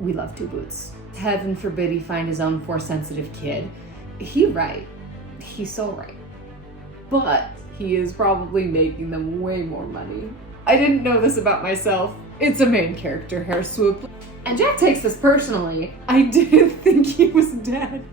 We love Two Boots. Heaven forbid he find his own Force-sensitive kid. He's right. He's so right. But he is probably making them way more money. I didn't know this about myself. It's a main character hair swoop. And Jack takes this personally. I didn't think he was dead.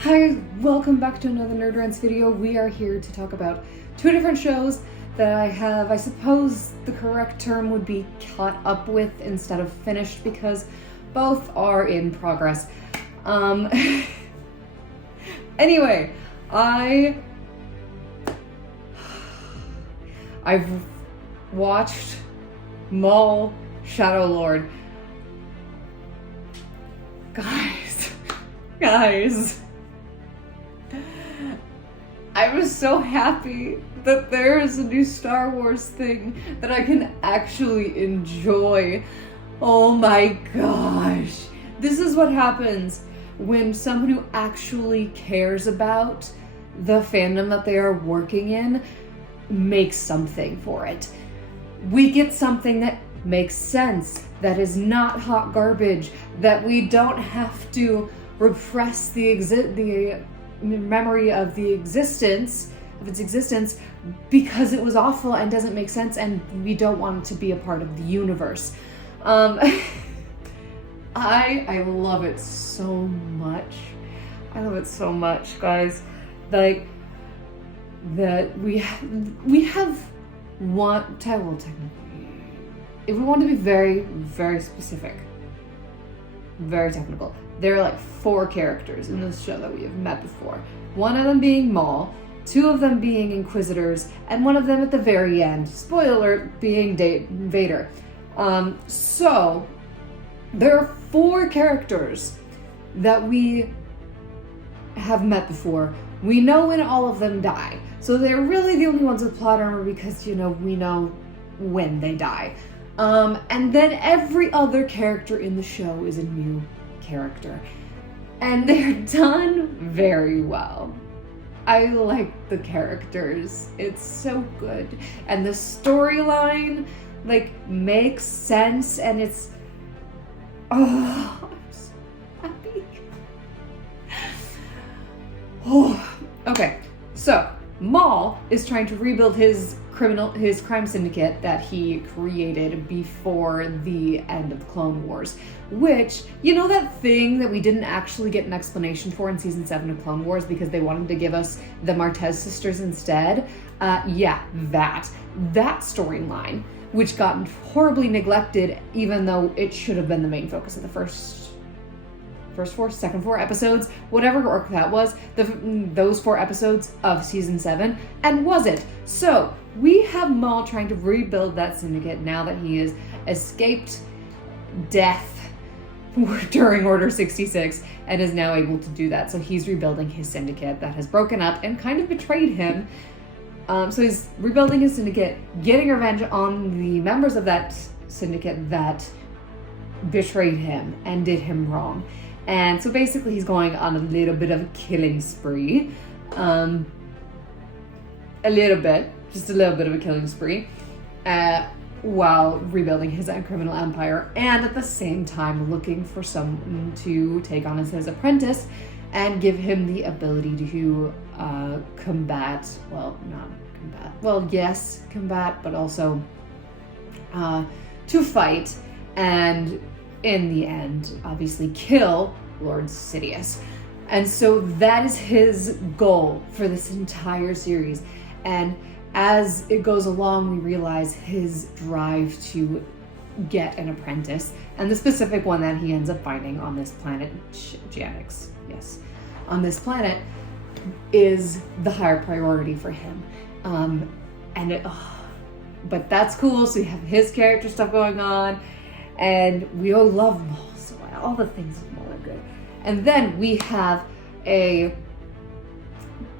Hi, welcome back to another Nerd Rants video. We are here to talk about two different shows that I have, I suppose the correct term would be caught up with instead of finished, because both are in progress. Anyway, I've watched Maul, Shadow Lord. Guys. I was so happy that there is a new Star Wars thing that I can actually enjoy. Oh my gosh. This is what happens when someone who actually cares about the fandom that they are working in makes something for it. We get something that makes sense, that is not hot garbage, that we don't have to repress the memory of its existence because it was awful and doesn't make sense and we don't want it to be a part of the universe. I love it so much. I love it so much, guys. Like that we have one technically, if we want to be very, very specific, very technical, there are like 4 characters in this show that we have met before. One of them being Maul, 2 of them being Inquisitors, and one of them at the very end, spoiler alert, being Vader. So there are 4 characters that we have met before. We know when all of them die. So they're really the only ones with plot armor because, we know when they die. And then every other character in the show is a new character. And they're done very well. I like the characters. It's so good. And the storyline, makes sense, and it's... Oh, I'm so happy. Oh, okay. So, Maul is trying to rebuild his crime syndicate that he created before the end of the Clone Wars, which, that thing that we didn't actually get an explanation for in season 7 of Clone Wars because they wanted to give us the Martez sisters instead? That storyline, which got horribly neglected, even though it should have been the main focus of the second 4 episodes, whatever arc that was, those 4 episodes of season 7, and wasn't. So we have Maul trying to rebuild that syndicate now that he has escaped death during Order 66 and is now able to do that. So he's rebuilding his syndicate that has broken up and kind of betrayed him. So he's rebuilding his syndicate, getting revenge on the members of that syndicate that betrayed him and did him wrong. And so basically he's going on a little bit of a killing spree. Just a little bit of a killing spree, while rebuilding his criminal empire, and at the same time looking for someone to take on as his apprentice and give him the ability to combat, but also to fight, and in the end, obviously kill Lord Sidious. And so that is his goal for this entire series. And as it goes along, we realize his drive to get an apprentice, and the specific one that he ends up finding on this planet, Janix, yes, on this planet, is the higher priority for him. But that's cool, so we have his character stuff going on, and we all love Maul, so all the things with Maul are good. And then we have a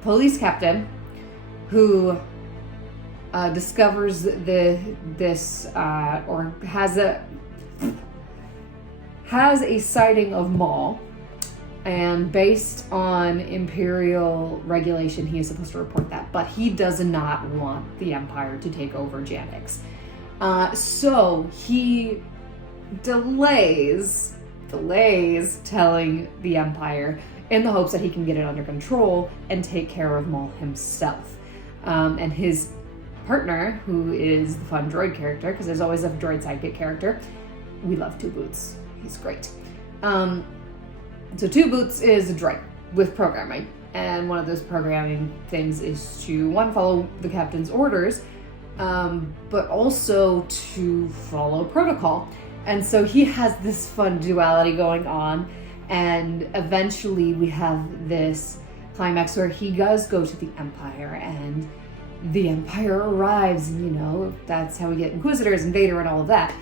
police captain who discovers has a sighting of Maul, and based on Imperial regulation, he is supposed to report that, but he does not want the Empire to take over Janix. So he delays telling the Empire in the hopes that he can get it under control and take care of Maul himself. And his partner, who is the fun droid character, because there's always a droid sidekick character. We love Two Boots. He's great. So Two Boots is a droid with programming. And one of those programming things is to, one, follow the captain's orders, but also to follow protocol. And so he has this fun duality going on, and eventually we have this climax where he does go to the Empire, and the Empire arrives, and that's how we get Inquisitors and Vader and all of that.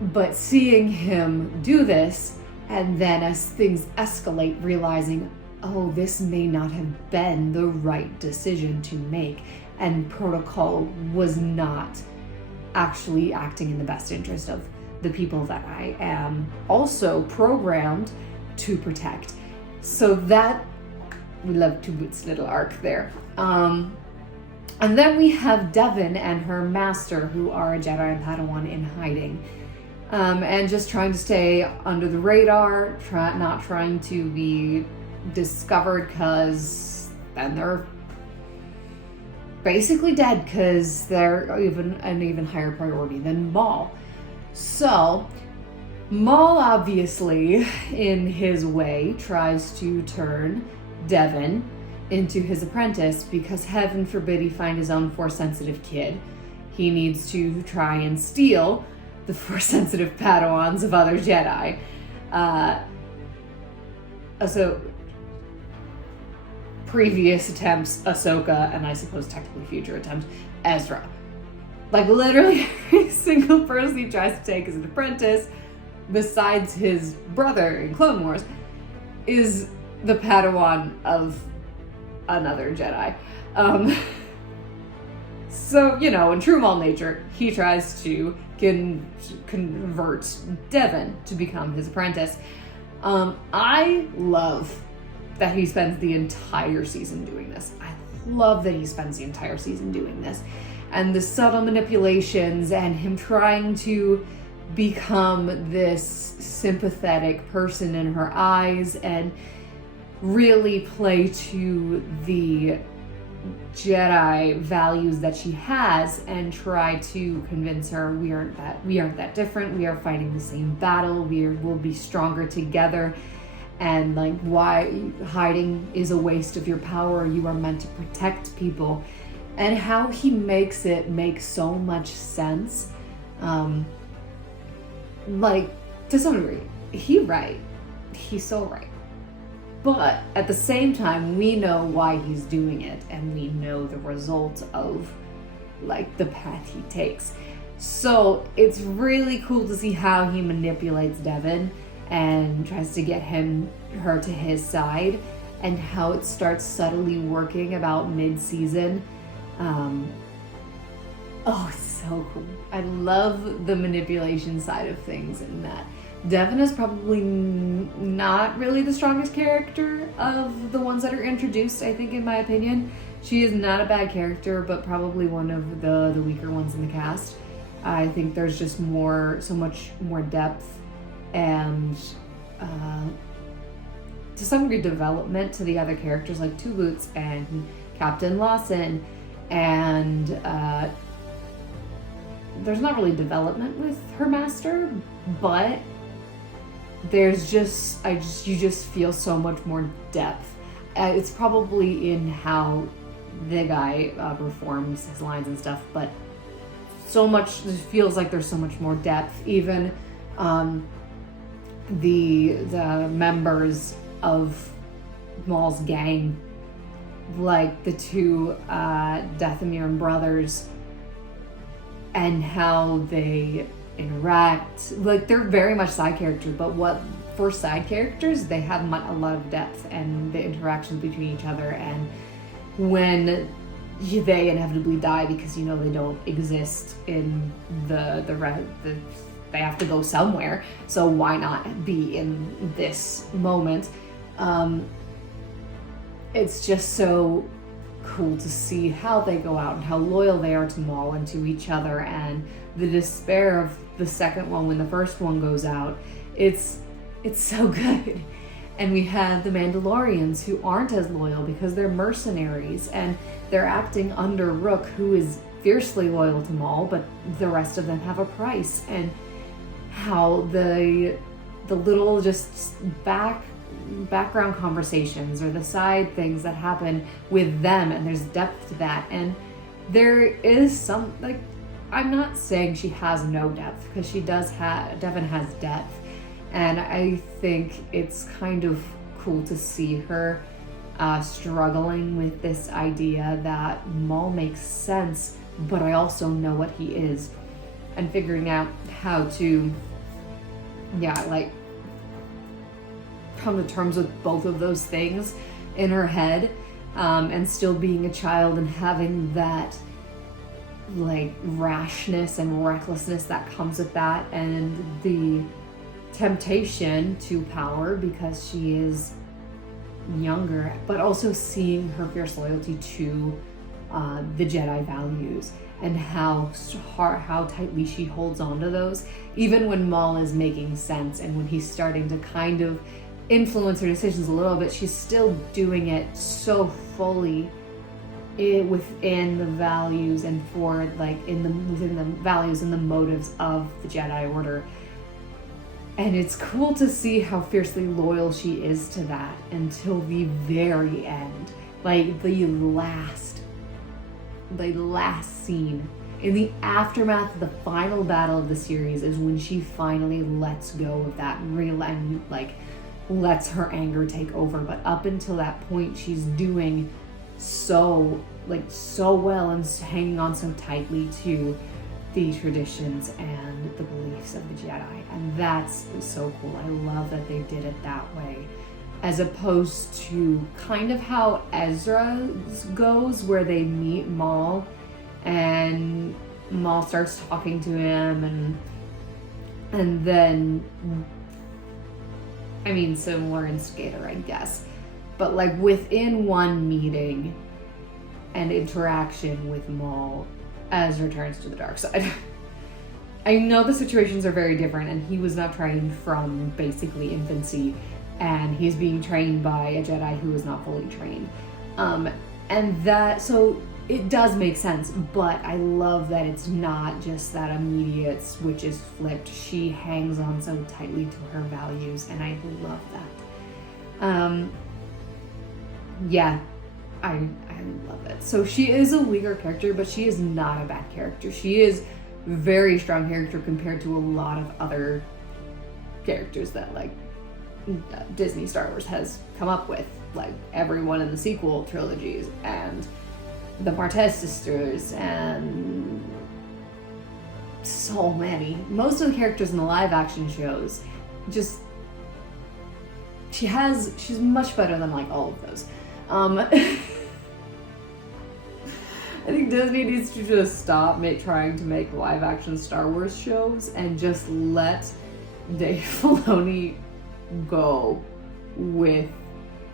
But seeing him do this, and then as things escalate, realizing, oh, this may not have been the right decision to make, and protocol was not actually acting in the best interest of the people that I am also programmed to protect. So that, we love Two Boots' little arc there. And then we have Devin and her master, who are a Jedi and Padawan in hiding. And just trying to stay under the radar, not trying to be discovered, because then they're basically dead, because they're an even higher priority than Maul. So Maul, obviously, in his way, tries to turn Devin into his apprentice, because heaven forbid he find his own Force-sensitive kid. He needs to try and steal the Force-sensitive Padawans of other Jedi. So previous attempts, Ahsoka, and I suppose technically future attempts, Ezra. Like, literally every single person he tries to take as an apprentice, besides his brother in Clone Wars, is the Padawan of another Jedi. So, in true Maul nature, he tries to convert Devin to become his apprentice. I love that he spends the entire season doing this. I love that he spends the entire season doing this. And the subtle manipulations and him trying to become this sympathetic person in her eyes and really play to the Jedi values that she has and try to convince her we aren't that different. We are fighting the same battle. We'll be stronger together. And like, why hiding is a waste of your power. You are meant to protect people. And how he makes it make so much sense. Like, to some degree, he's right. He's so right. But at the same time, we know why he's doing it, and we know the result of, like, the path he takes. So it's really cool to see how he manipulates Devin and tries to get her to his side, and how it starts subtly working about mid-season. It's so cool. I love the manipulation side of things in that. Devin is probably not really the strongest character of the ones that are introduced, I think, in my opinion. She is not a bad character, but probably one of the weaker ones in the cast. I think there's just so much more depth and to some degree development to the other characters like Two Boots and Captain Lawson, and there's not really development with her master, but there's you just feel so much more depth. It's probably in how the guy performs his lines and stuff, but so much, it feels like there's so much more depth. Even the members of Maul's gang, like the two Dathomir brothers, and how they interact. Like, they're very much side characters, but for side characters, they have a lot of depth, and the interactions between each other, and when they inevitably die because they don't exist in they have to go somewhere, so why not be in this moment? It's just so cool to see how they go out and how loyal they are to Maul and to each other, and the despair of the second one when the first one goes out. It's so good. And we had the Mandalorians who aren't as loyal because they're mercenaries and they're acting under Rook, who is fiercely loyal to Maul, but the rest of them have a price. And how the little just background conversations or the side things that happen with them, and there's depth to that. And there is some, like, I'm not saying she has no depth, because she does have, Devin has depth. And I think it's kind of cool to see her struggling with this idea that Maul makes sense, but I also know what he is. And figuring out how to, come to terms with both of those things in her head, and still being a child and having that, rashness and recklessness that comes with that, and the temptation to power because she is younger, but also seeing her fierce loyalty to the Jedi values and how tightly she holds on to those, even when Maul is making sense and when he's starting to kind of influence her decisions a little bit. She's still doing it so fully within the values and within the values and the motives of the Jedi Order. And it's cool to see how fiercely loyal she is to that until the very end. The last scene. In the aftermath of the final battle of the series is when she finally lets go of that and lets her anger take over. But up until that point, she's doing so well and hanging on so tightly to the traditions and the beliefs of the Jedi. And that's so cool. I love that they did it that way, as opposed to kind of how Ezra goes, where they meet Maul and Maul starts talking to him, and then, similar in Skater, I guess, but within one meeting and interaction with Maul, Ezra turns to the dark side. I know the situations are very different, and he was not trained from basically infancy, and he's being trained by a Jedi who is not fully trained. So it does make sense, but I love that it's not just that immediate switch is flipped. She hangs on so tightly to her values, and I love that. I love it. So she is a weaker character, but she is not a bad character. She is a very strong character compared to a lot of other characters that Disney Star Wars has come up with, everyone in the sequel trilogies and the Martez sisters and so many. Most of the characters in the live action shows, she's much better than all of those. I think Disney needs to just stop trying to make live action Star Wars shows and just let Dave Filoni go with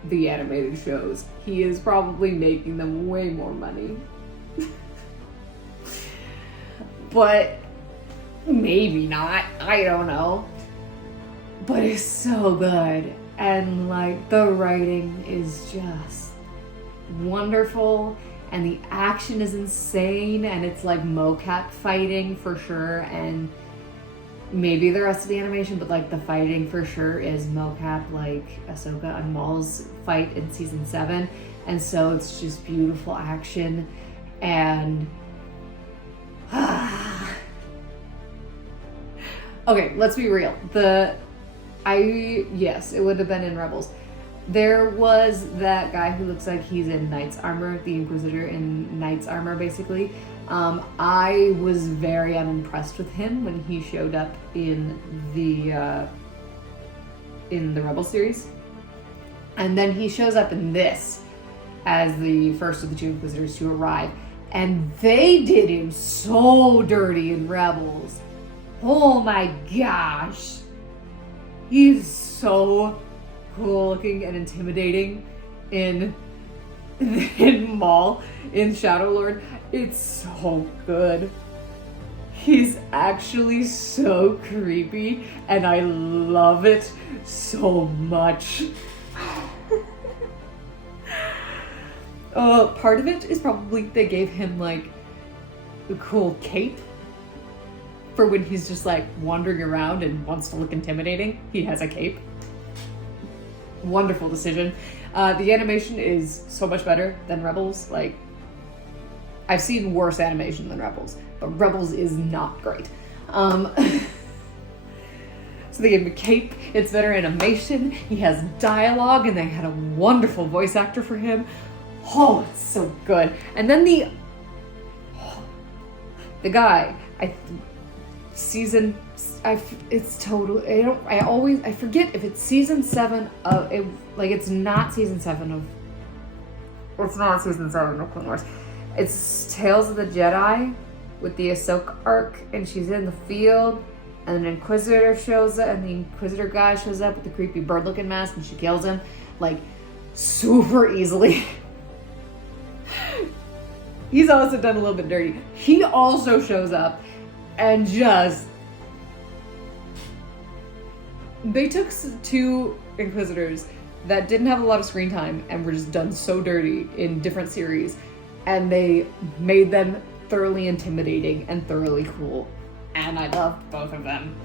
the animated shows. He is probably making them way more money. But maybe not. I don't know. But it's so good. And the writing is just wonderful. And the action is insane. And it's mocap fighting for sure. And maybe the rest of the animation, but the fighting for sure is mocap, Ahsoka and Maul's fight in season 7. And so it's just beautiful action. And okay, let's be real. Yes, it would have been in Rebels. There was that guy who looks like he's in Knight's armor, the Inquisitor in Knight's armor, basically. I was very unimpressed with him when he showed up in the Rebel series. And then he shows up in this as the first of the 2 Inquisitors to arrive. And they did him so dirty in Rebels. Oh my gosh. He's so cool looking and intimidating in than Maul in Shadow Lord. It's so good. He's actually so creepy, and I love it so much. Part of it is probably they gave him like a cool cape for when he's just like wandering around and wants to look intimidating. He has a cape. Wonderful decision. The animation is so much better than Rebels. Like, I've seen worse animation than Rebels, but Rebels is not great. So they gave him a cape. It's better animation. He has dialogue, and they had a wonderful voice actor for him. Oh, it's so good. And then the guy, it's totally, I forget if it's season 7 of it. Like, it's not season 7 of Clone Wars. It's Tales of the Jedi with the Ahsoka arc, and she's in the field, and an Inquisitor shows up, and the Inquisitor guy shows up with the creepy bird-looking mask, and she kills him, like, super easily. He's also done a little bit dirty. He also shows up and just... They took 2 Inquisitors that didn't have a lot of screen time and were just done so dirty in different series, and they made them thoroughly intimidating and thoroughly cool. And I love both of them.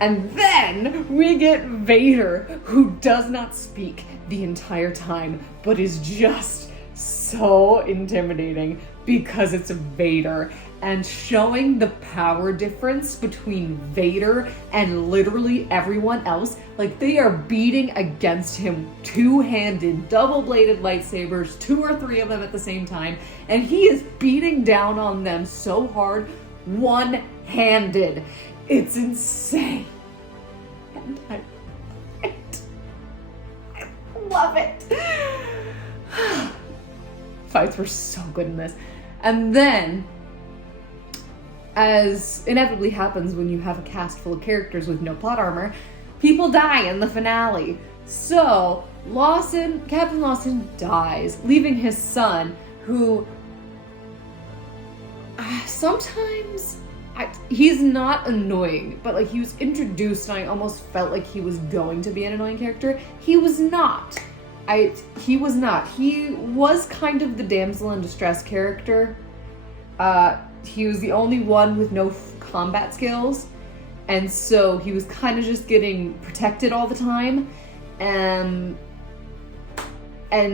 And then we get Vader, who does not speak the entire time, but is just so intimidating because it's Vader, and showing the power difference between Vader and literally everyone else. Like, they are beating against him two-handed, double-bladed lightsabers, 2 or 3 of them at the same time, and he is beating down on them so hard, one-handed. It's insane. And I love it. Fights were so good in this. And then, as inevitably happens when you have a cast full of characters with no plot armor, people die in the finale. So, Captain Lawson dies, leaving his son, who sometimes he's not annoying, but like, he was introduced and I almost felt like he was going to be an annoying character. He was not. He was not. He was kind of the damsel in distress character. He was the only one with no combat skills, and so he was kind of just getting protected all the time, and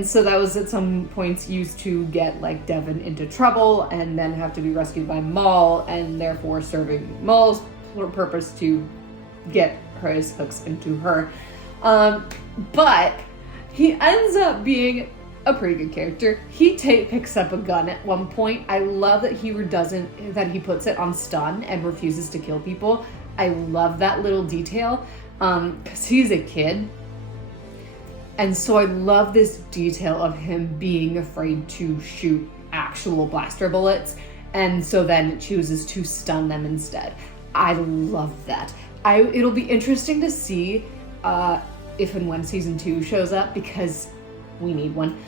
so that was at some points used to get like Devin into trouble, and then have to be rescued by Maul, and therefore serving Maul's purpose to get his hooks into her. But he ends up being a pretty good character. He picks up a gun at one point. I love that he puts it on stun and refuses to kill people. I love that little detail, because he's a kid. And so I love this detail of him being afraid to shoot actual blaster bullets, and so then chooses to stun them instead. I love that. It'll be interesting to see if and when season 2 shows up, because we need one,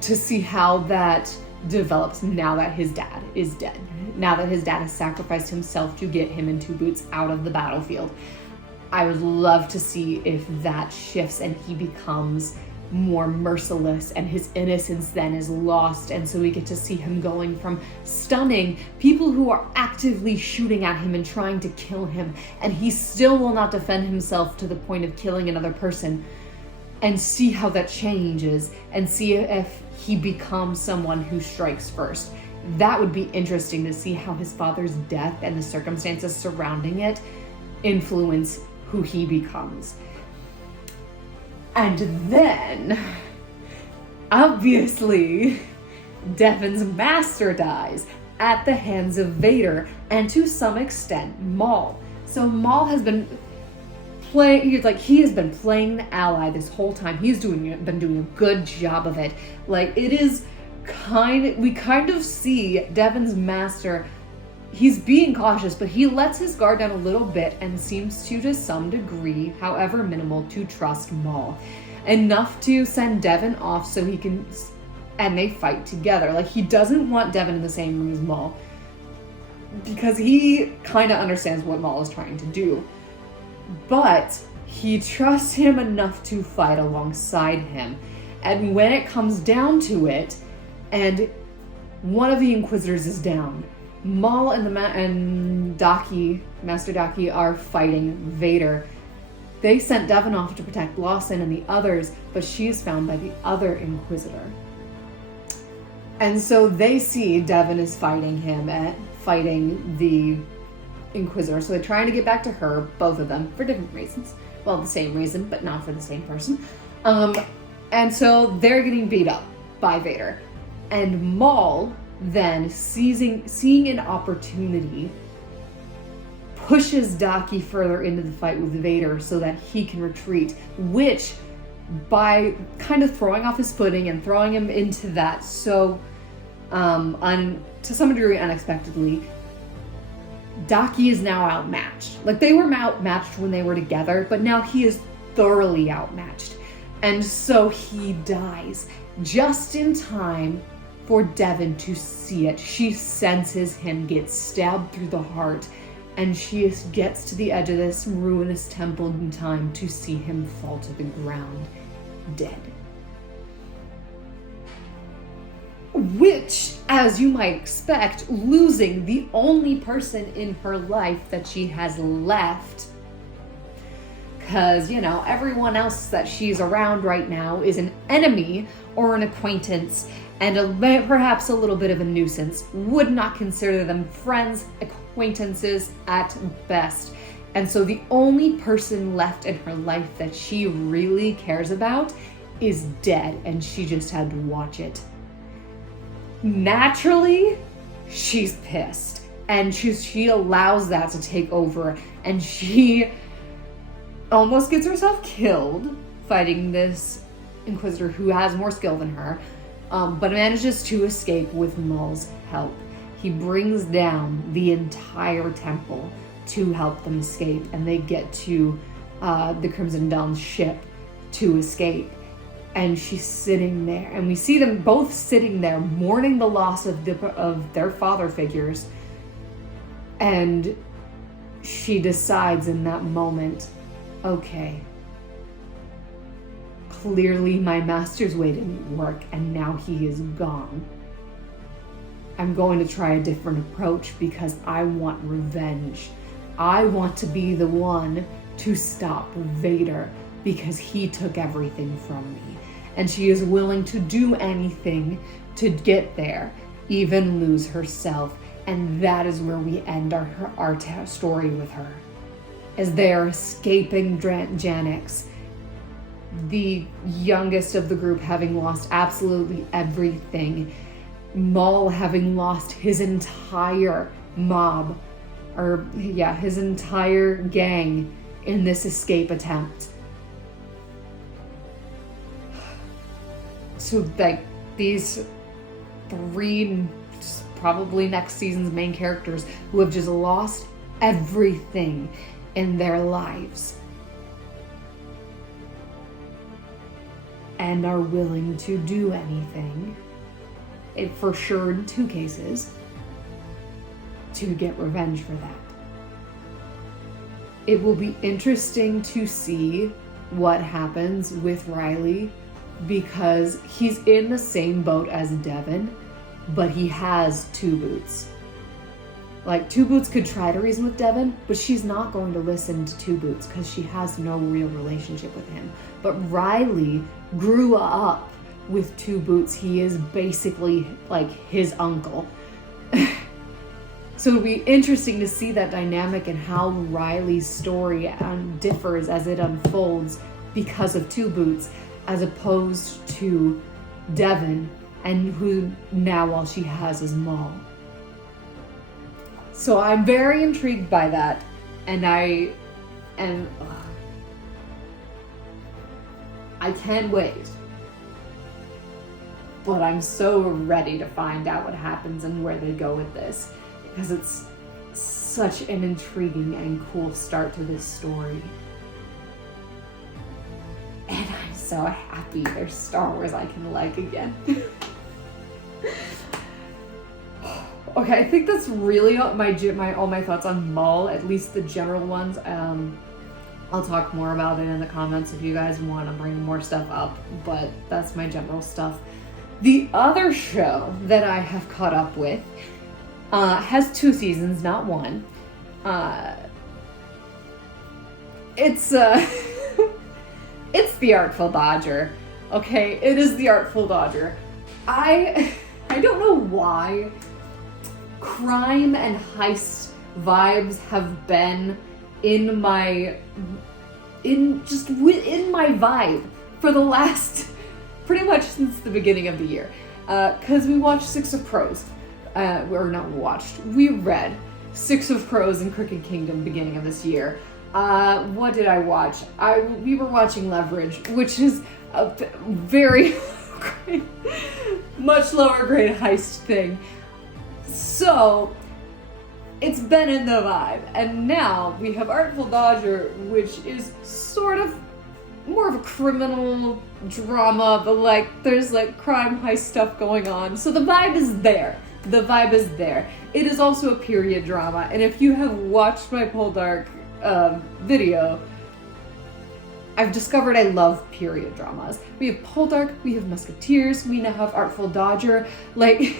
to see how that develops now that his dad is dead. Now that his dad has sacrificed himself to get him and 2 Boots out of the battlefield. I would love to see if that shifts and he becomes more merciless and his innocence then is lost, and so we get to see him going from stunning people who are actively shooting at him and trying to kill him, and he still will not defend himself to the point of killing another person, and see how that changes, and see if he becomes someone who strikes first. That would be interesting to see how his father's death and the circumstances surrounding it influence who he becomes. And then, obviously, Devin's master dies at the hands of Vader, and to some extent, Maul. So Maul has been he has been playing the ally this whole time. He's been doing a good job of it. Like, it is we kind of see Devin's master, he's being cautious, but he lets his guard down a little bit and seems to some degree, however minimal, to trust Maul. enough to send Devin off so he can, and they fight together. Like, he doesn't want Devin in the same room as Maul because he kind of understands what Maul is trying to do, but he trusts him enough to fight alongside him. And when it comes down to it, and one of the Inquisitors is down, Maul and Daki, Master Daki, are fighting Vader. They sent Devin off to protect Lawson and the others, but she is found by the other Inquisitor. And so they see Devin is fighting him and fighting the Inquisitor. So they're trying to get back to her, both of them, for different reasons. Well, the same reason, but not for the same person. And so they're getting beat up by Vader. And Maul, then, seeing an opportunity, pushes Daki further into the fight with Vader so that he can retreat, which, by kind of throwing off his footing and throwing him into that to some degree unexpectedly, Daki is now outmatched. Like, they were outmatched when they were together, but now he is thoroughly outmatched. And so he dies just in time for Devin to see it. She senses him get stabbed through the heart, and she gets to the edge of this ruinous temple in time to see him fall to the ground, dead. Which, as you might expect, losing the only person in her life that she has left, because, you know, everyone else that she's around right now is an enemy or an acquaintance, and perhaps a little bit of a nuisance. Would not consider them friends, acquaintances at best. And so the only person left in her life that she really cares about is dead, and she just had to watch it. Naturally, she's pissed, and she allows that to take over, and she almost gets herself killed fighting this Inquisitor who has more skill than her, but manages to escape with Maul's help. He brings down the entire temple to help them escape, and they get to the Crimson Dawn's ship to escape. And she's sitting there, and we see them both sitting there mourning the loss of their father figures. And she decides in that moment, okay, clearly my master's way didn't work, and now he is gone. I'm going to try a different approach because I want revenge. I want to be the one to stop Vader because he took everything from me. And she is willing to do anything to get there, even lose herself. And that is where we end our story with her, as they are escaping Janix, the youngest of the group having lost absolutely everything, Maul having lost his entire mob, his entire gang in this escape attempt. So, like, these three, probably next season's main characters, who have just lost everything in their lives and are willing to do anything, for sure in 2 cases, to get revenge for that. It will be interesting to see what happens with Riley, because he's in the same boat as Devin, but he has 2 Boots. Like, 2 Boots could try to reason with Devin, but she's not going to listen to 2 Boots because she has no real relationship with him. But Riley grew up with 2 Boots. He is basically like his uncle. So it'll be interesting to see that dynamic and how Riley's story differs as it unfolds because of 2 Boots, as opposed to Devin, and who now all she has is Maul. So I'm very intrigued by that, and I can't wait. But I'm so ready to find out what happens and where they go with this, because it's such an intriguing and cool start to this story. And I'm so happy there's Star Wars I can like again. Okay, I think that's really all my thoughts on Maul, at least the general ones. I'll talk more about it in the comments if you guys want to bring more stuff up, but that's my general stuff. The other show that I have caught up with has 2 seasons, not 1. It's it's the Artful Dodger. Okay, it is the Artful Dodger. I don't know why crime and heist vibes have been in my vibe for the last pretty much since the beginning of the year. Because we watched Six of Crows. We read Six of Crows and Crooked Kingdom beginning of this year. What did I watch? We were watching Leverage, which is a very much lower grade heist thing. So it's been in the vibe, and now we have Artful Dodger, which is sort of more of a criminal drama, but like there's like crime heist stuff going on. So the vibe is there. It is also a period drama, and if you have watched my Poldark video, I've discovered I love period dramas. We have Poldark, we have Musketeers, we now have Artful Dodger. Like,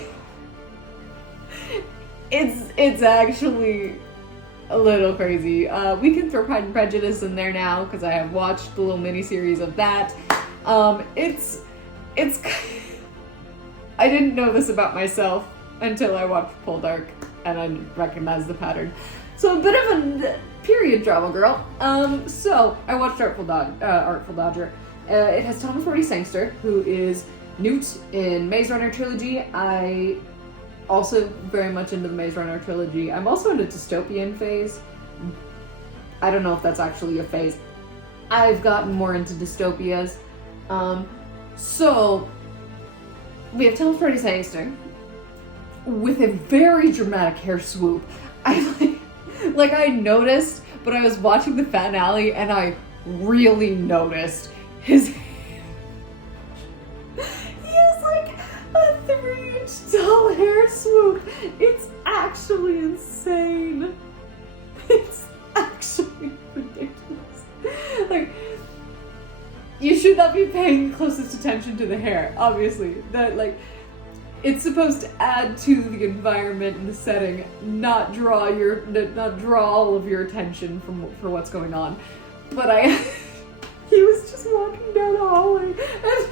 it's actually a little crazy. We can throw Pride and Prejudice in there now because I have watched the little mini-series of that. It's I didn't know this about myself until I watched Poldark and I recognized the pattern. So a bit of a period drama girl. So I watched Artful Dodger. It has Thomas Brody Sangster, who is Newt in Maze Runner trilogy. I also very much into the Maze Runner trilogy. I'm also into dystopian phase. I don't know if that's actually a phase. I've gotten more into dystopias. So we have Thomas Brody Sangster with a very dramatic hair swoop. I noticed, but I was watching the finale and I really noticed his hair. He has like a 3-inch tall hair swoop. It's actually insane. It's actually ridiculous. Like, you should not be paying closest attention to the hair, obviously. That, like, it's supposed to add to the environment and the setting, not draw all of your attention for what's going on. But he was just walking down the hallway and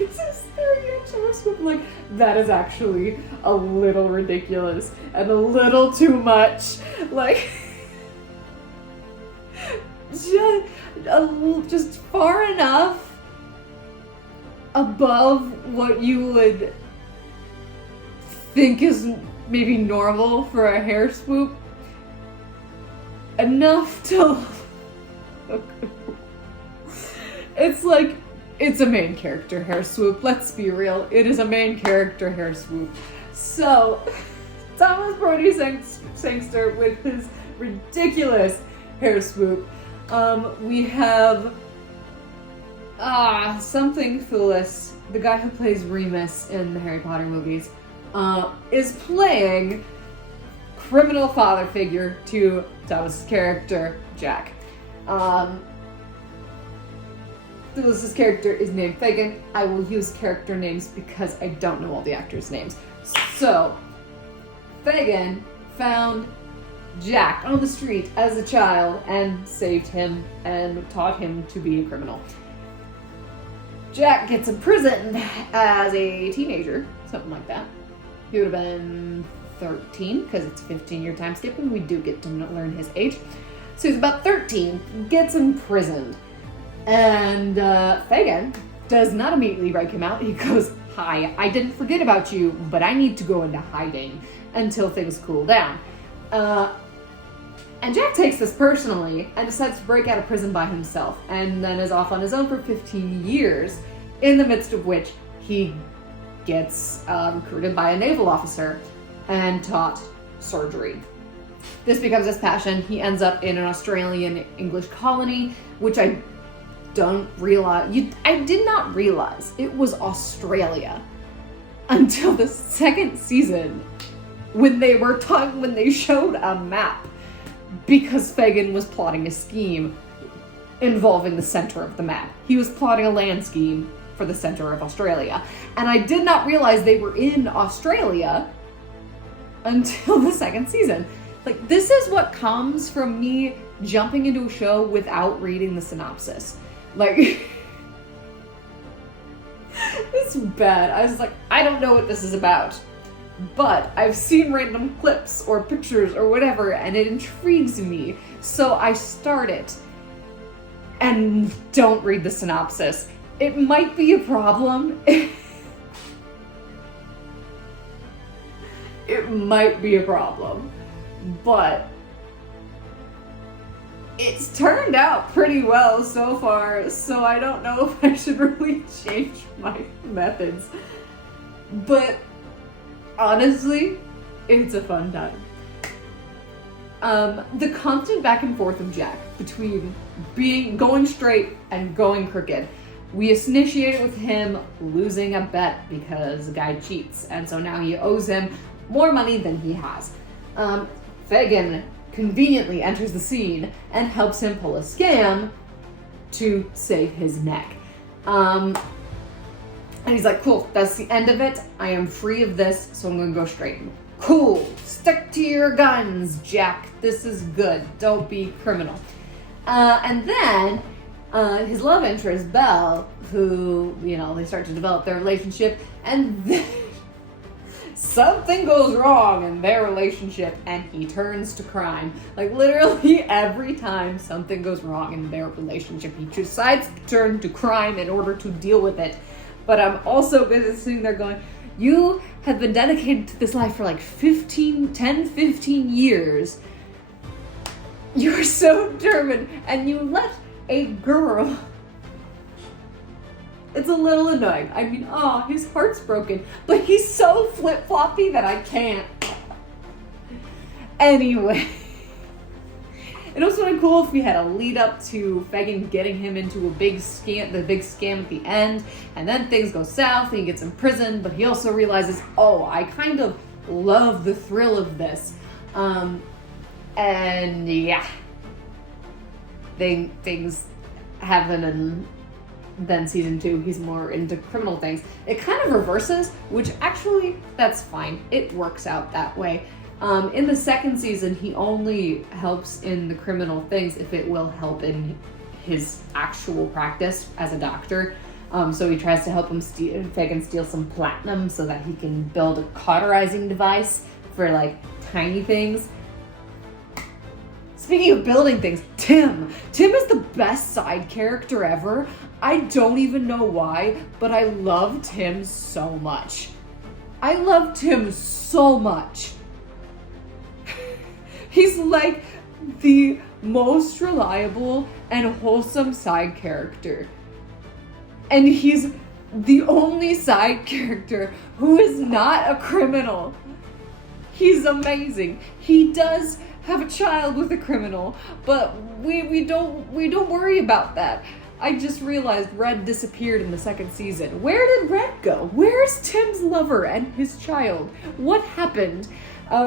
it's this 3-inch hair swoop. Like, that is actually a little ridiculous and a little too much. Like, just far enough above what you would think is maybe normal for a hair swoop. Enough to... It's like, it's a main character hair swoop. Let's be real. It is a main character hair swoop. So, Thomas Brody Sangster with his ridiculous hair swoop. We have something Thulis, the guy who plays Remus in the Harry Potter movies, is playing criminal father figure to Thomas's character, Jack. Thulis's character is named Fagin. I will use character names because I don't know all the actors' names. So, Fagin found Jack on the street as a child and saved him and taught him to be a criminal. Jack gets imprisoned as a teenager, something like that. He would have been 13, because it's a 15-year time skip, and we do get to learn his age. So he's about 13, gets imprisoned. And Fagin does not immediately rake him out. He goes, "Hi, I didn't forget about you, but I need to go into hiding until things cool down." And Jack takes this personally and decides to break out of prison by himself, and then is off on his own for 15 years, in the midst of which he gets recruited by a naval officer and taught surgery. This becomes his passion. He ends up in an Australian English colony, which I don't realize, I did not realize it was Australia until the second season when they showed a map, because Fagin was plotting a scheme involving the center of the map. He was plotting a land scheme for the center of Australia. And I did not realize they were in Australia until the second season. Like, this is what comes from me jumping into a show without reading the synopsis. Like, it's bad. I was like, I don't know what this is about, but I've seen random clips or pictures or whatever, and it intrigues me. So I start it and don't read the synopsis. It might be a problem. It might be a problem, but it's turned out pretty well so far, so I don't know if I should really change my methods. But honestly, it's a fun time. The constant back and forth of Jack between going straight and going crooked. We initiated with him losing a bet because the guy cheats, and so now he owes him more money than he has. Fagin conveniently enters the scene and helps him pull a scam to save his neck. And he's like, cool, that's the end of it. I am free of this, so I'm gonna go straight. Cool, stick to your guns, Jack. This is good. Don't be criminal. And then his love interest, Belle, who, they start to develop their relationship, and then something goes wrong in their relationship and he turns to crime. Like, literally every time something goes wrong in their relationship, he decides to turn to crime in order to deal with it. But I'm also sitting there going, you have been dedicated to this life for like 15 years. You're so determined, and you let a girl... It's a little annoying. I mean, his heart's broken, but he's so flip-floppy that I can't. Anyway. It was really cool if we had a lead up to Fagin getting him into the big scam at the end, and then things go south and he gets imprisoned, but he also realizes, I kind of love the thrill of this. And yeah. Things happen, and then season 2, he's more into criminal things. It kind of reverses, which actually, that's fine. It works out that way. In the second season, he only helps in the criminal things if it will help in his actual practice as a doctor. So he tries to help Fagin steal some platinum so that he can build a cauterizing device for like tiny things. Speaking of building things, Tim is the best side character ever. I don't even know why, but I love Tim so much. I love Tim so much. He's like the most reliable and wholesome side character. And he's the only side character who is not a criminal. He's amazing. He does have a child with a criminal, but we don't worry about that. I just realized Red disappeared in the second season. Where did Red go? Where's Tim's lover and his child? What happened?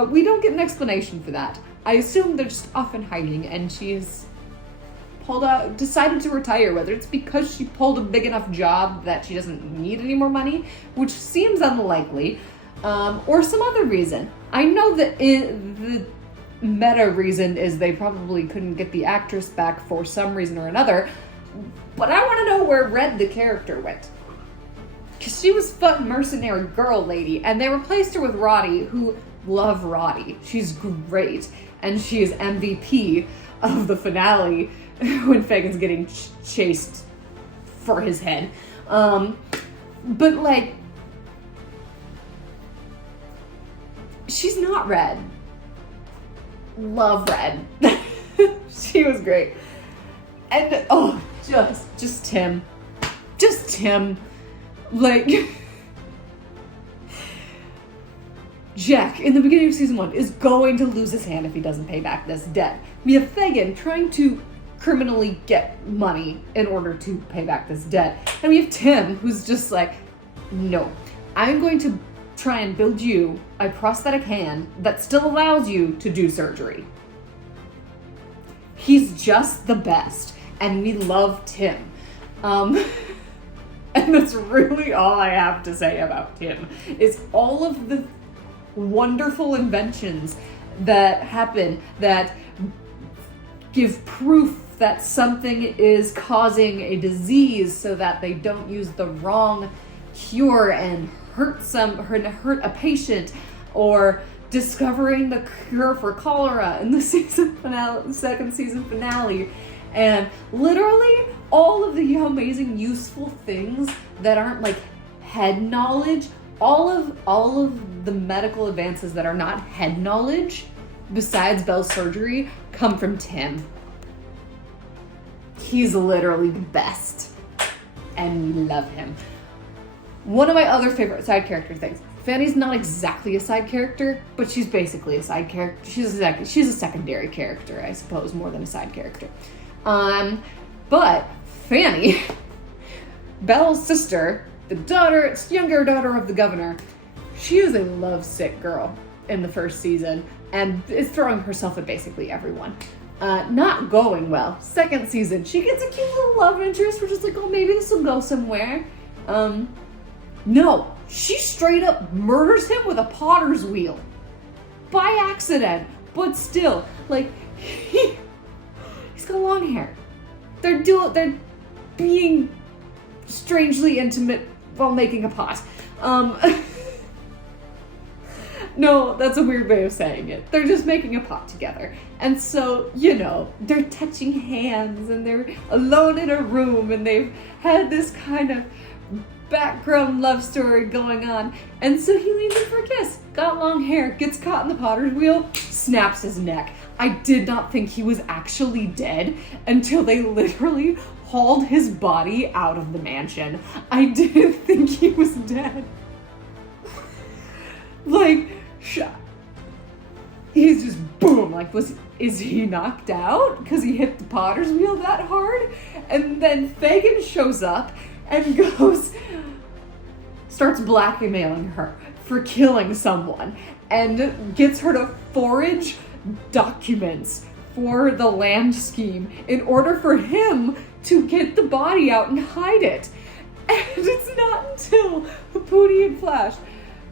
We don't get an explanation for that. I assume they're just off in hiding, and she's decided to retire, whether it's because she pulled a big enough job that she doesn't need any more money, which seems unlikely, or some other reason. I know that the meta reason is they probably couldn't get the actress back for some reason or another, but I want to know where Red the character went. Because she was fun mercenary girl lady, and they replaced her with Roddy, who love Roddy. She's great, and she is MVP of the finale when Fagin's getting chased for his head. But like, she's not Red. Love Red. She was great. And just Tim. Just Tim. Like, Jack, in the beginning of season 1, is going to lose his hand if he doesn't pay back this debt. We have Fagin trying to criminally get money in order to pay back this debt. And we have Tim, who's just like, no, I'm going to try and build you a prosthetic hand that still allows you to do surgery. He's just the best, and we love Tim. And that's really all I have to say about Tim, is all of the wonderful inventions that happen that give proof that something is causing a disease so that they don't use the wrong cure and hurt a patient, or discovering the cure for cholera in the second season finale, and literally all of the amazing useful things that aren't like head knowledge, all of the medical advances that are not head knowledge besides Belle's surgery come from Tim. He's literally the best, and we love him. One of my other favorite side character things, Fanny's not exactly a side character, but she's basically a side character. She's a secondary character, I suppose, more than a side character. But Fanny, Belle's sister, younger daughter of the governor, she is a lovesick girl in the first season and is throwing herself at basically everyone. Not going well. Second season, she gets a cute little love interest. We're just like, oh, maybe this will go somewhere. No, she straight up murders him with a potter's wheel. By accident, but still, like, he's got long hair. They're being strangely intimate while making a pot. No, that's a weird way of saying it. They're just making a pot together. And so, they're touching hands and they're alone in a room and they've had this kind of background love story going on. And so he leans in for a kiss. Got long hair, gets caught in the potter's wheel, snaps his neck. I did not think he was actually dead until they literally hauled his body out of the mansion. I didn't think he was dead. Like, he's just boom, like, is he knocked out because he hit the potter's wheel that hard? And then Fagin shows up and starts blackmailing her for killing someone and gets her to forge documents for the land scheme in order for him to get the body out and hide it. And it's not until Pootie and Flash,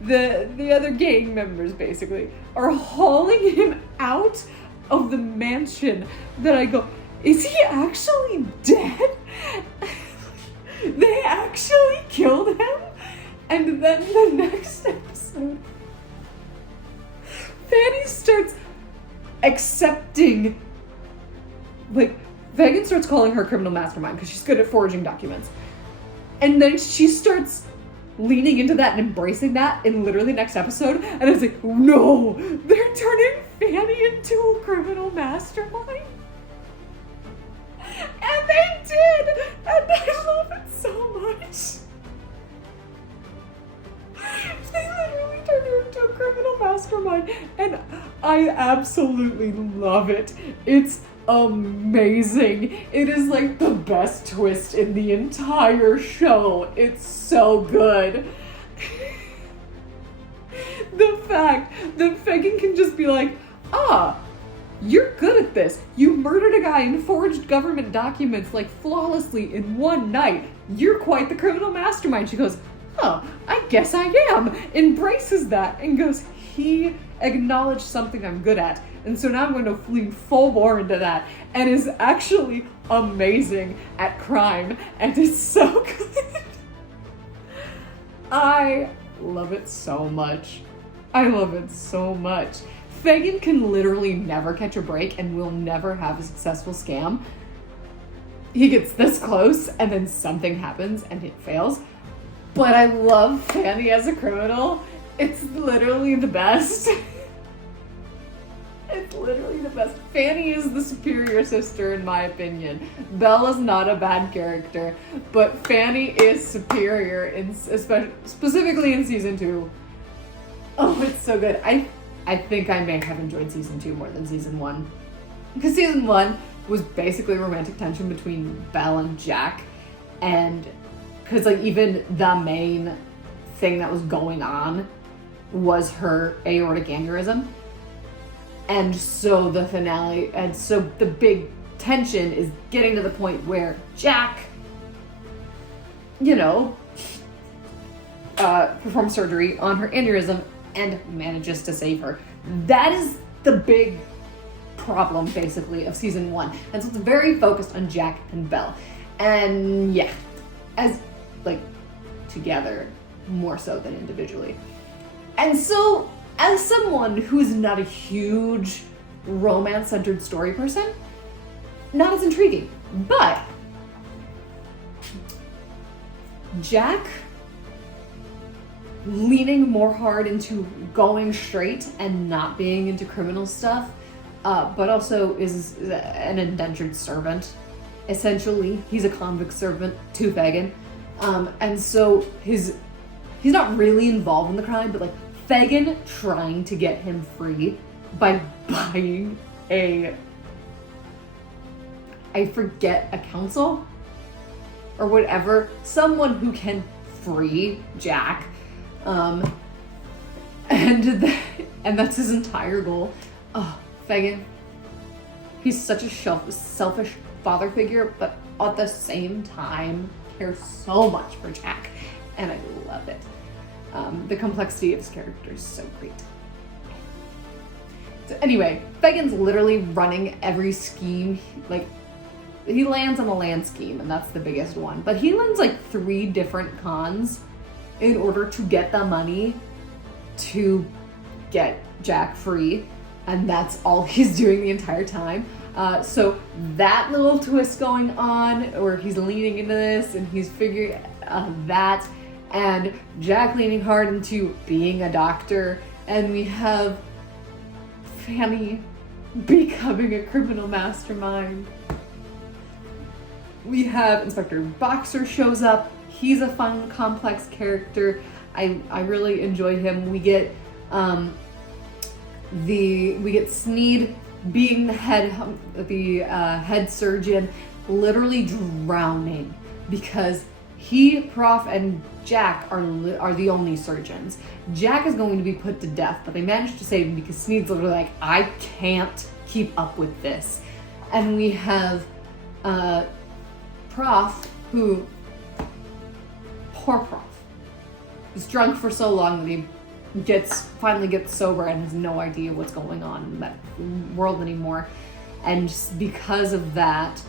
the other gang members basically, are hauling him out of the mansion that I go, is he actually dead? They actually killed him? And then the next episode, Fanny starts accepting, like, Fagin starts calling her criminal mastermind because she's good at forging documents. And then she starts leaning into that and embracing that in literally the next episode. And I was like, no, they're turning Fanny into a criminal mastermind. And they did! And I love it so much. They literally turned her into a criminal mastermind. And I absolutely love it. It's amazing. It is like the best twist in the entire show. It's so good. The fact that Fagin can just be like, you're good at this. You murdered a guy and forged government documents like flawlessly in one night. You're quite the criminal mastermind. She goes, oh, I guess I am. Embraces that and goes, he acknowledged something I'm good at. And so now I'm going to lean full bore into that, and is actually amazing at crime, and it's so good. I love it so much. I love it so much. Fagin can literally never catch a break and will never have a successful scam. He gets this close, and then something happens, and it fails. But I love Fanny as a criminal. It's literally the best. It's literally the best. Fanny is the superior sister in my opinion. Bella's not a bad character, but Fanny is superior, specifically in season 2. Oh, it's so good. I think I may have enjoyed season 2 more than season 1. because season 1 was basically romantic tension between Belle and Jack, and because like even the main thing that was going on was her aortic aneurysm, and so the finale, and so the big tension is getting to the point where Jack, performs surgery on her aneurysm and manages to save her. That is the big problem, basically, of season 1. And so it's very focused on Jack and Belle. And yeah, as like together more so than individually. And so, as someone who is not a huge romance-centered story person, not as intriguing. But Jack leaning more hard into going straight and not being into criminal stuff, but also is an indentured servant. Essentially, he's a convict servant to Fagin. And so he's not really involved in the crime, but like Fagin trying to get him free by buying I forget, a council or whatever, someone who can free Jack. And that's his entire goal. Oh, Fagin. He's such a selfish father figure, but at the same time cares so much for Jack, and I love it. The complexity of his character is so great. So anyway, Fagin's literally running every scheme. Like, he lands on the land scheme, and that's the biggest one. But he lands like 3 different cons in order to get the money to get Jack free, and that's all he's doing the entire time. So that little twist going on, where he's leaning into this and he's figuring that, and Jack leaning hard into being a doctor, and we have Fanny becoming a criminal mastermind. We have Inspector Boxer shows up. He's a fun, complex character. I really enjoy him. We get Sneed being the head surgeon, literally drowning because he, Prof, and Jack are the only surgeons. Jack is going to be put to death, but they managed to save him because Sneed's literally like, I can't keep up with this. And we have Prof, who, poor Prof, is drunk for so long that he finally gets sober and has no idea what's going on in that world anymore. And just because of that,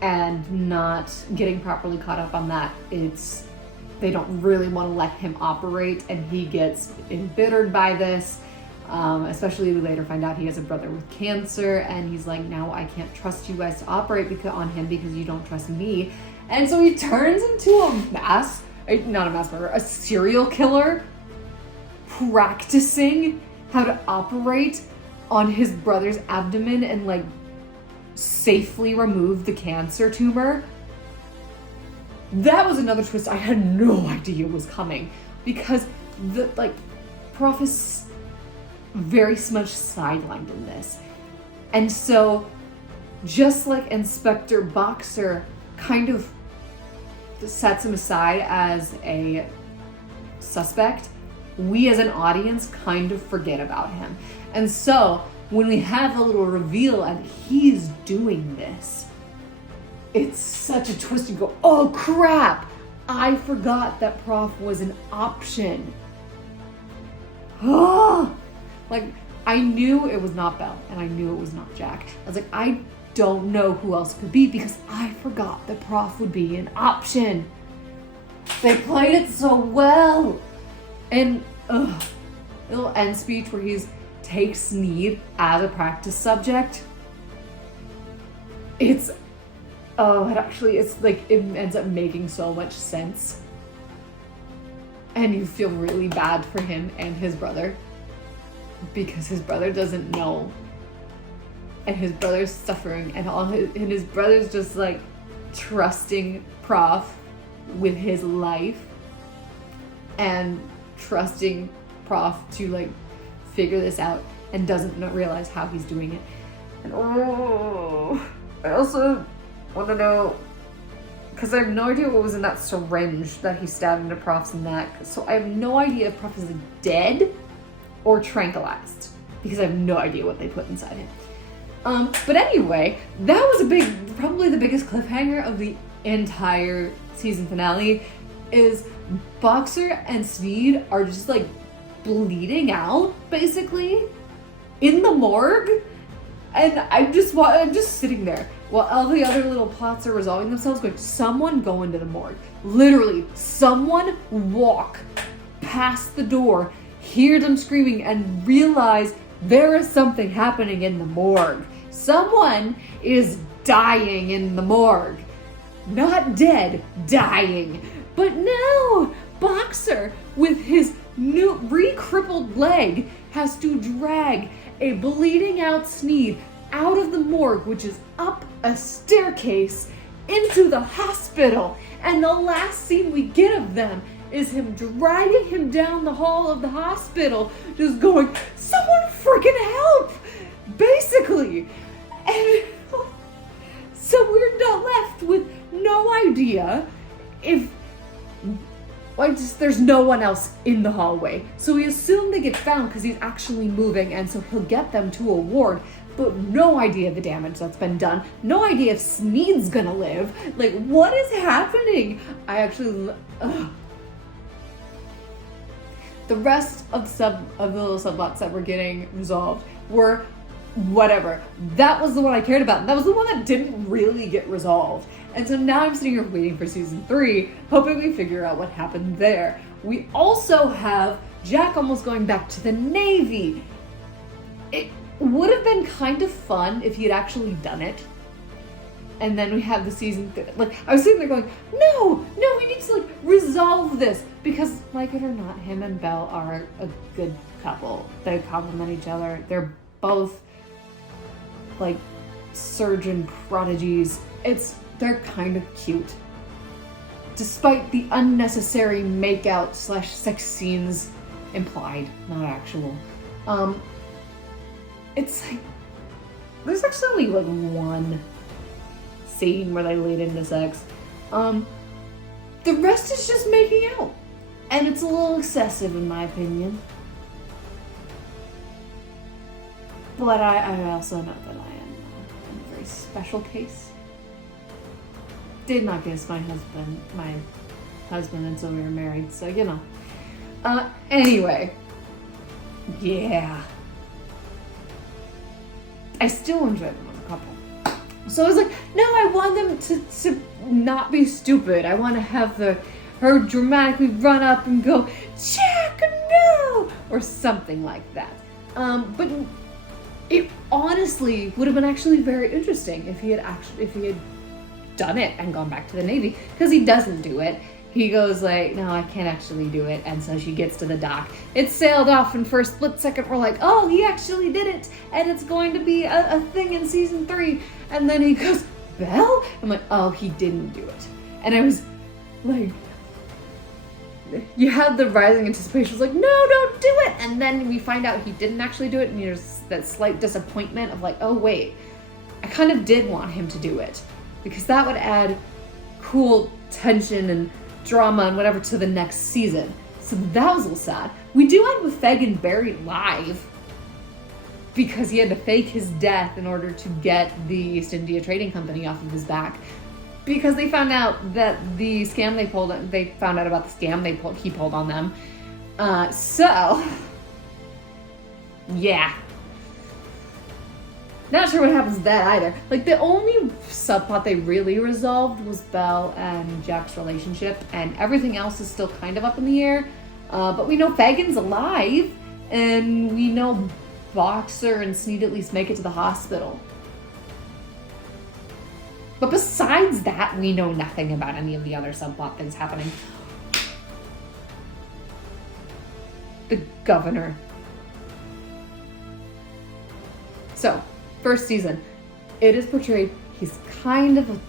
and not getting properly caught up on that, they don't really want to let him operate, and he gets embittered by this. Especially we later find out he has a brother with cancer, and he's like, now I can't trust you guys to operate on him because you don't trust me. And so he turns into a serial killer, practicing how to operate on his brother's abdomen and like safely remove the cancer tumor. That was another twist I had no idea was coming, because Prof is very much sidelined in this. And so just like Inspector Boxer kind of sets him aside as a suspect, we as an audience kind of forget about him. And so when we have a little reveal and he's doing this, it's such a twist. You go, oh crap, I forgot that Prof was an option. Oh, like, I knew it was not Belle and I knew it was not Jack. I was like, I don't know who else could be, because I forgot that Prof would be an option. They played it so well. And little end speech where he takes Sneed as a practice subject. It ends up making so much sense. And you feel really bad for him and his brother, because his brother doesn't know, and his brother's suffering, and his brother's just like trusting Prof with his life and trusting Prof to like figure this out, and doesn't realize how he's doing it. And I also want to know, because I have no idea what was in that syringe that he stabbed into Prof's neck. So I have no idea if Prof is dead or tranquilized, because I have no idea what they put inside him. But anyway, that was probably the biggest cliffhanger of the entire season finale, is Boxer and Sneed are just like bleeding out, basically, in the morgue. And I'm just sitting there while all the other little plots are resolving themselves, going, someone go into the morgue. Literally, someone walk past the door, hear them screaming, and realize there is something happening in the morgue. Someone is dying in the morgue. Not dead, dying. But no! Boxer, with his new re-crippled leg, has to drag a bleeding out Sneed out of the morgue, which is up a staircase, into the hospital. And the last scene we get of them is him dragging him down the hall of the hospital, just going, someone freaking help! Basically. And so we're not left with no idea if, there's no one else in the hallway. So we assume they get found because he's actually moving, and so he'll get them to a ward, but no idea the damage that's been done. No idea if Sneed's gonna live. Like, what is happening? The rest of the little subplots that were getting resolved were whatever. That was the one I cared about. And that was the one that didn't really get resolved. And so now I'm sitting here waiting for season 3, hoping we figure out what happened there. We also have Jack almost going back to the Navy. It would have been kind of fun if he had actually done it. And then we have the season, I was sitting there going, no, we need to resolve this. Because, like it or not, him and Belle are a good couple. They complement each other. They're both surgeon prodigies. They're kind of cute. Despite the unnecessary makeout / sex scenes implied, not actual. It's there's actually only one scene where they lead into sex. The rest is just making out. And it's a little excessive in my opinion. But I also know that I am in a very special case. Did not kiss my husband until we were married, so you know. Anyway. Yeah. I still enjoy them as a couple. So I was like, no, I want them to not be stupid. I want to have her dramatically run up and go, Jack, no! Or something like that. But it honestly would have been actually very interesting if he had done it and gone back to the Navy, because he doesn't do it. He goes no, I can't actually do it. And so she gets to the dock. It's sailed off, and for a split second we're like, oh, he actually did it, and it's going to be a thing in season 3. And then he goes, Belle? I'm like, oh, he didn't do it. And I was like, you had the rising anticipation. I was like, no, don't do it. And then we find out he didn't actually do it, and there's that slight disappointment of oh wait, I kind of did want him to do it, because that would add cool tension and drama and whatever to the next season. So that was a little sad. We do end with Fagin buried live, because he had to fake his death in order to get the East India Trading Company off of his back, because they found out that the scam they found out about the scam he pulled on them. So yeah, not sure what happens to that either. The only subplot they really resolved was Belle and Jack's relationship, and everything else is still kind of up in the air. But we know Fagin's alive, and we know Boxer and Sneed at least make it to the hospital. But besides that, we know nothing about any of the other subplot things happening. The governor. So, first season, it is portrayed he's kind of an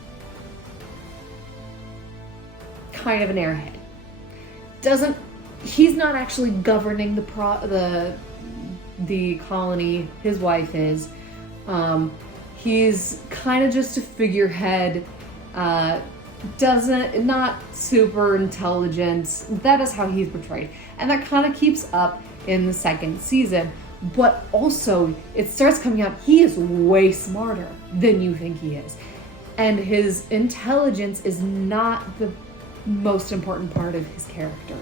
airhead. He's not actually governing the colony. His wife is. He's kind of just a figurehead, not super intelligent. That is how he's portrayed. And that kind of keeps up in the second season. But also, it starts coming out, he is way smarter than you think he is. And his intelligence is not the most important part of his character.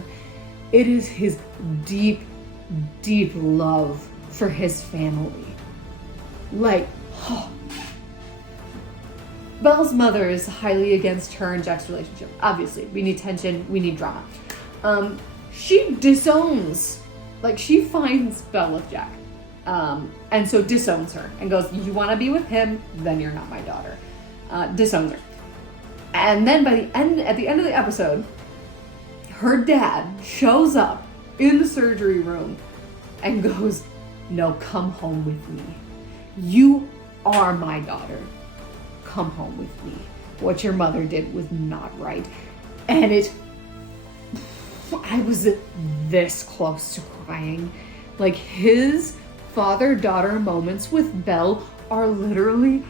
It is his deep, deep love for his family. Like, oh. Belle's mother is highly against her and Jack's relationship. Obviously, we need tension, we need drama. She disowns, she finds Belle with Jack. And so disowns her and goes, you want to be with him, then you're not my daughter. Disowns her. And then at the end of the episode, her dad shows up in the surgery room and goes, no, come home with me. You are my daughter. Come home with me. What your mother did was not right. And I was this close to crying. Like, his father-daughter moments with Belle are literally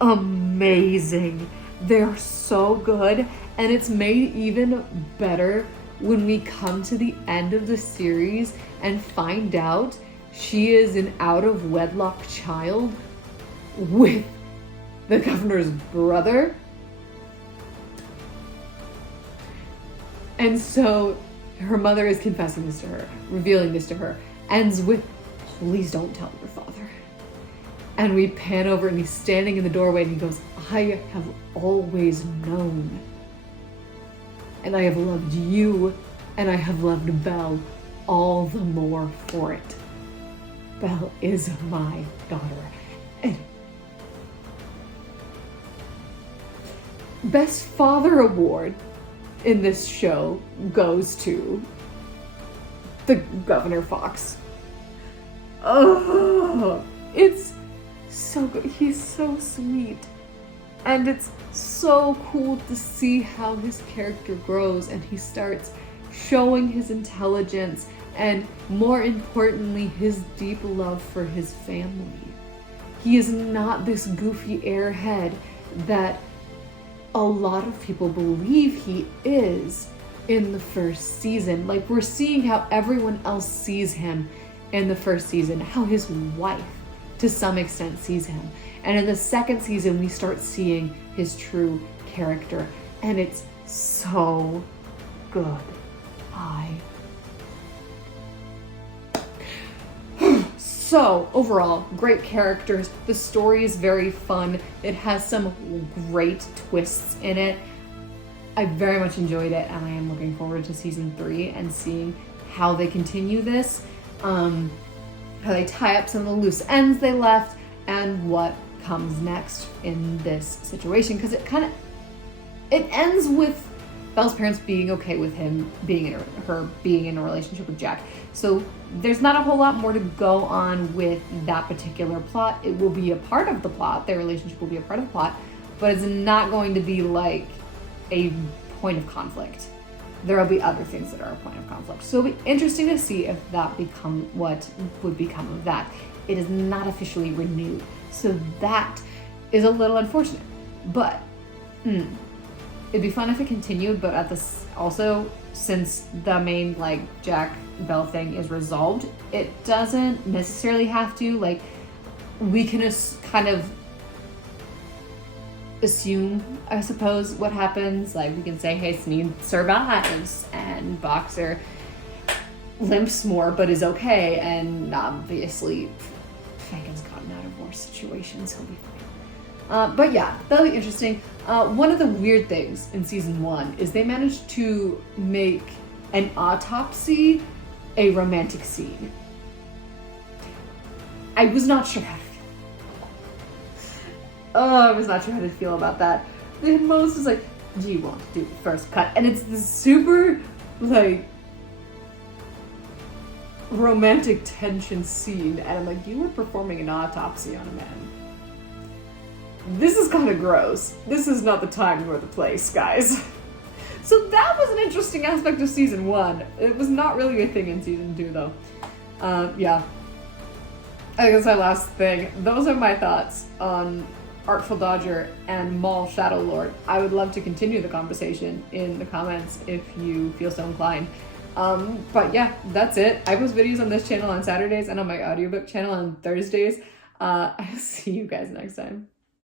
amazing. They're so good, and it's made even better when we come to the end of the series and find out she is an out-of-wedlock child with the governor's brother. And so her mother is confessing this to her, revealing this to her, ends with, please don't tell your father. And we pan over and he's standing in the doorway and he goes, I have always known. And I have loved you and I have loved Belle all the more for it. Belle is my daughter. And Best Father Award in this show goes to the Governor Fox. Oh, it's so good. He's so sweet. And it's so cool to see how his character grows and he starts showing his intelligence and, more importantly, his deep love for his family. He is not this goofy airhead that a lot of people believe he is in the first season. Like, we're seeing how everyone else sees him in the first season, how his wife, to some extent, sees him. And in the second season, we start seeing his true character. And it's so good. So, overall, great characters. The story is very fun. It has some great twists in it. I very much enjoyed it, and I am looking forward to season 3 and seeing how they continue this, how they tie up some of the loose ends they left, and what comes next in this situation. Because it ends with Belle's parents being okay with him being in a relationship with Jack. So there's not a whole lot more to go on with that particular plot. It will be a part of the plot. Their relationship will be a part of the plot, but it's not going to be like a point of conflict. There will be other things that are a point of conflict. So it'll be interesting to see if that what would become of that. It is not officially renewed. So that is a little unfortunate. But it'd be fun if it continued, but also, since the main Jack Belle thing is resolved, it doesn't necessarily have to. We can kind of assume, I suppose, what happens. We can say, hey, Sneed survives and Boxer limps more but is okay, and obviously Fagan's gotten out of worse situations, he'll be fine. But yeah, that'll be interesting. One of the weird things in season 1 is they managed to make an autopsy a romantic scene. I was not sure how to feel. I was not sure how to feel about that. The most was like, do you want to do the first cut? And it's this super, romantic tension scene. And I'm like, you were performing an autopsy on a man. This is kind of gross. This is not the time nor the place, guys. So that was an interesting aspect of season 1. It was not really a thing in season 2, though. Yeah. I guess my last thing. Those are my thoughts on Artful Dodger and Maul Shadow Lord. I would love to continue the conversation in the comments if you feel so inclined. But yeah, that's it. I post videos on this channel on Saturdays and on my audiobook channel on Thursdays. I'll see you guys next time.